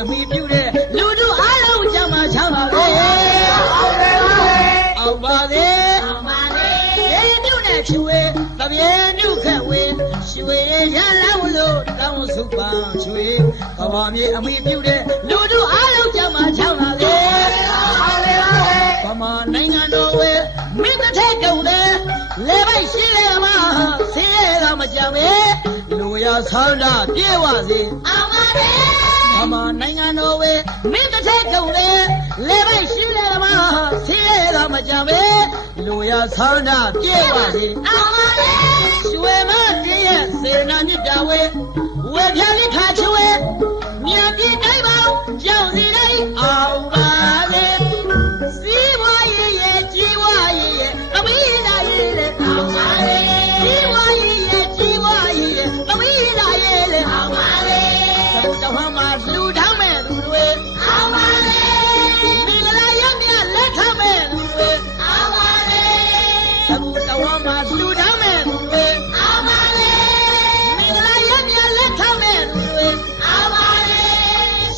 အမိပြုတဲ့လူတို့အားလုံးကြမှာချမ်းပါစေအောင်ပါစေအောင်ပါစေရေတုနဲ့ချွေတပြေနုခက်ဝေရွှေရလန်းလို့တောင်းစုပန်းချွေကဘာမြေအမိပြုတဲ့လူတို့အားလုံးကြမှာချမ်းပါစေဗမာနိုင်ငံတော်ဝဲမင်းတစ်ထက်ကုန်တယ်လေပိုက်ရှိလေမှာဆေးရတာမကြပဲလူရဆန္ဒပြေဝစေအောင်ပါစေဗမာနိုင်ငံတော်ဝဲမင်းတစ်ထက်ကုန်တယ်လေပိုက်ရှိလေမှာဆေးရတာမကြပဲလူရဆန္ဒပြေဝစေအောင်ပါစေရွှေမတည်းရဲ့စေနာမြစ်တာဝဲဝဲပြလိခါချွေမြန်ပြည်တိုင်းပေါင်းကြောက်စီတိုင်းအောင်ပါစေစီးပွားရေးရဲ့ကြီးပွားရေးရဲ့သမီးသားရေးလေအောင်ပါစေစီးပွားရေးရဲ့ကြီးပွားရေးရဲ့သမီးသားရေးလေအောင်ပါစေဘုရားဟောမှာလူထောင်းမဲ့သူတွေအောင်ပါစေမင်္ဂလာရမြလက်ထမဲ့သူတွေအောင်ပါစေဘုရားဟောမှာလူထောင်းမဲ့သူတွေအောင်ပါစေမင်္ဂလာရမြလက်ထမဲ့သူတွေအောင်ပါစေ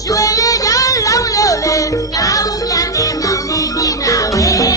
ရွှေရရလောင်းလို့လေကောင်းပြန်တဲ့မောင်လေးမြင်တာပဲ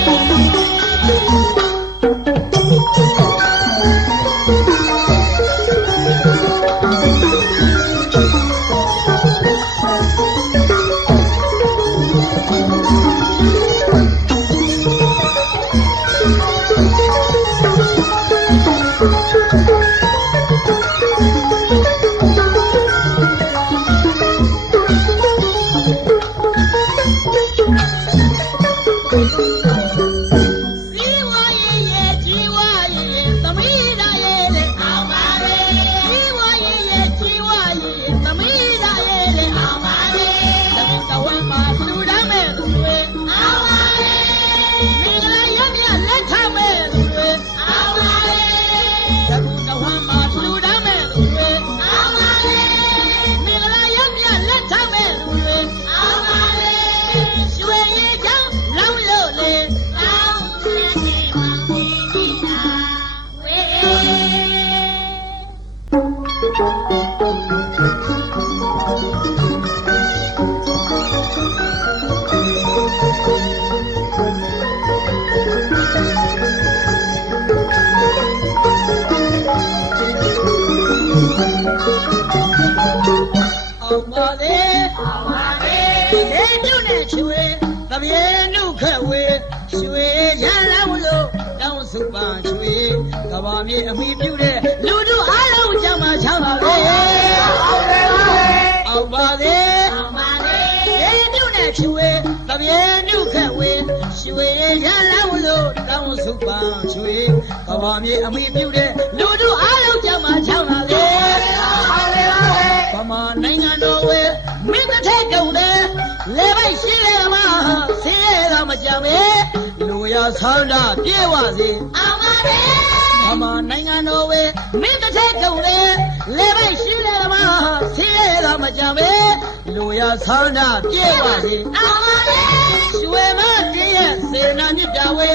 ကဘာမြေအမိပြုတဲ့လူတို့အားလုံးကြမှာချမ်းပါစေအောင်ပါစေအောင်ပါစေရေတုနဲ့ချွေတပြေနုခက်ဝေရွှေရလန်းလို့တောင်းစုပန်းချွေကဘာမြေအမိပြုတဲ့လူတို့အားလုံးကြမှာချမ်းပါစေဗမာနိုင်ငံတော်ဝဲမင်းတစ်ထက်ကုန်တယ်လေပိုက်ရှိလေမှာဆေးရတာမကြပဲလူရဆန္ဒပြေဝစေအောင်ပါစေဗမာနိုင်ငံတော်ဝဲမင်းတစ်ထက်ကုန်တယ်လေပိုက်ရှိလေမှာဆေးရတာမကြပဲလူရဆန္ဒပြေဝစေအောင်ပါစေရွှေမတည်းရဲ့စေနာမြစ်တာဝဲ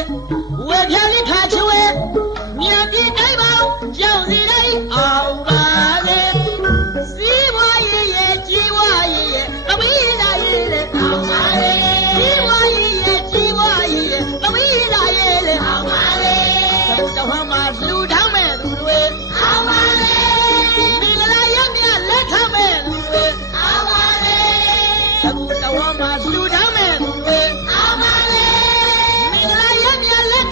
ဝဲပြလိခါချွေမြန်ပြည်တိုင်းပေါင်းကြောက်စီတိုင်းအောင်ပါစေစီးပွားရေးရဲ့ကြီးပွားရေးရဲ့သမီးသားရေးလေအောင်ပါစေစီးပွားရေးရဲ့ကြီးပွားရေးရဲ့သမီးသားရေးလေအောင်ပါစေဘုရားဟောမှာလူထောင်းမဲ့သူတွေအောင်ပါစေမင်္ဂလာရမြလက်ထမဲ့သူတွေအောင်ပါစေဘုရားဟောမှာလူထောင်းမဲ့သူတွေအောင်ပါစေမင်္ဂလာရမြလက်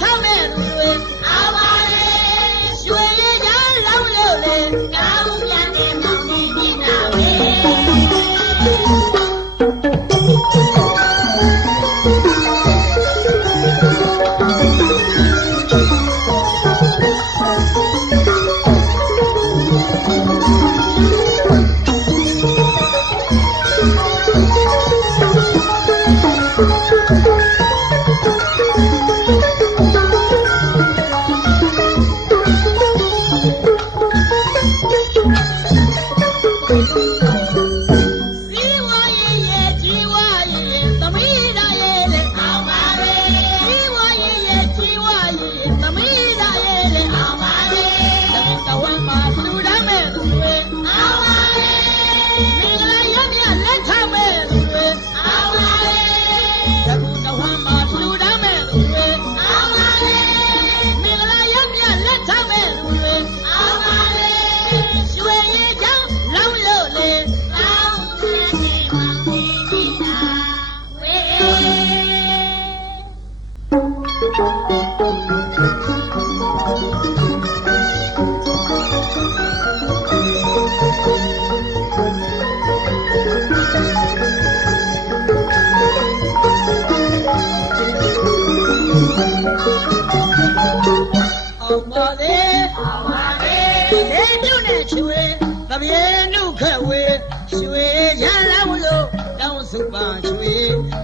စုပန်းချွေ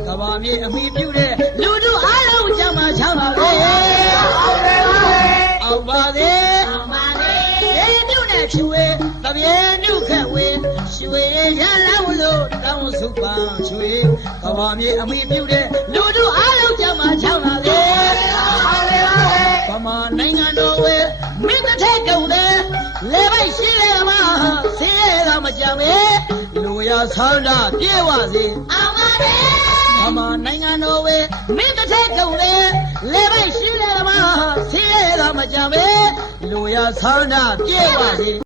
ကဘာမြေအမိပြုတဲ့လူတို့အားလုံးကြမှာချမ်းပါလေအောင်ပါစေရေမြုပ်နဲ့ချွေတပြေမြုပ်ခက်ဝေရွှေရလန်းလို့တောင်းစုပန်းချွေကဘာမြေအမိပြုတဲ့လူတို့အားလုံးကြမှာချမ်းပါလေဗမာနိုင်ငံတော်ဝဲမင်းတစ်ထက်ကုန်တယ်လေပိုက်ရှိတယ်မှာဆေးရတာမကြမ်းပဲလူရဆန္ဒပြေဝစေအောင်ပါလေဗမာနိုင်ငံတော်ဝဲမင်းတစ်ထက်ကုန်တယ်လေပိုက်ရှိတယ်မှာဆေးရတာမကြမ်းပဲလူရဆန္ဒပြေဝစေ